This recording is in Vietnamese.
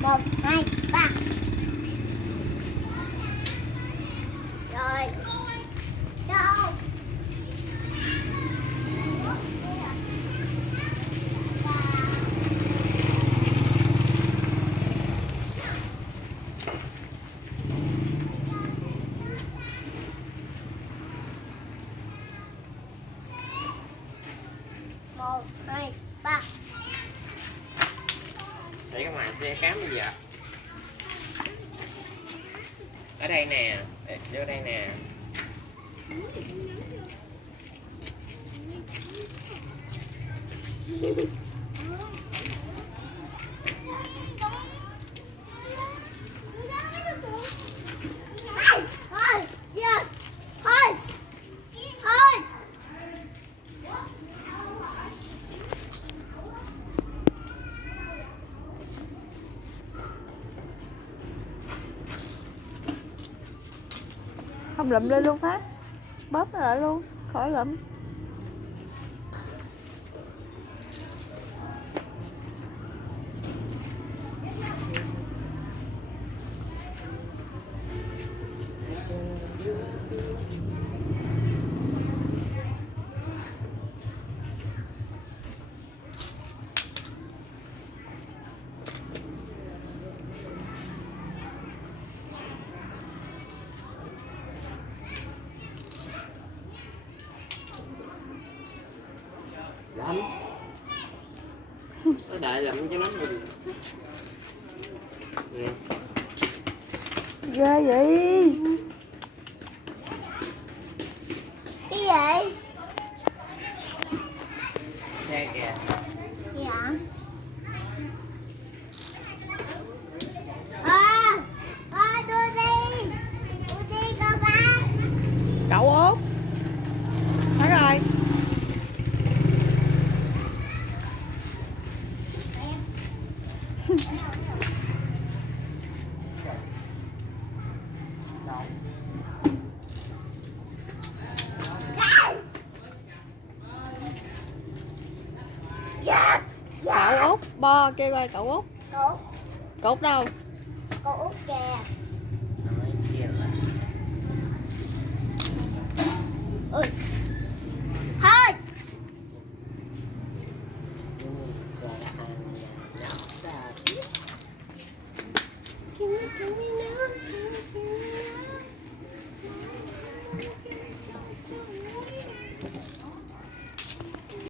Một, hai, ba. Rồi. Đâu? Một, hai, ba. Để cái màn xe cám bây giờ. Ở đây nè, vô đây nè. Thôi, giờ. Thôi. Thôi. Không lụm lên luôn Phát, bóp nó lại luôn, khỏi lụm. Lắm. Nó đợi lụm cho nó mình. Nè. Ghê vậy. Cái gì? Xe kìa. Dạ. Đưa đi. Đưa đi cơ ba. Cậu Út. Phải rồi. Dạ. Cậu Út, bo kêu coi cậu Út. Cậu. Cậu Út đâu? Cậu Út kìa. Nói kia là Ui. Thôi. cho ăn nhóc sao. Can we know?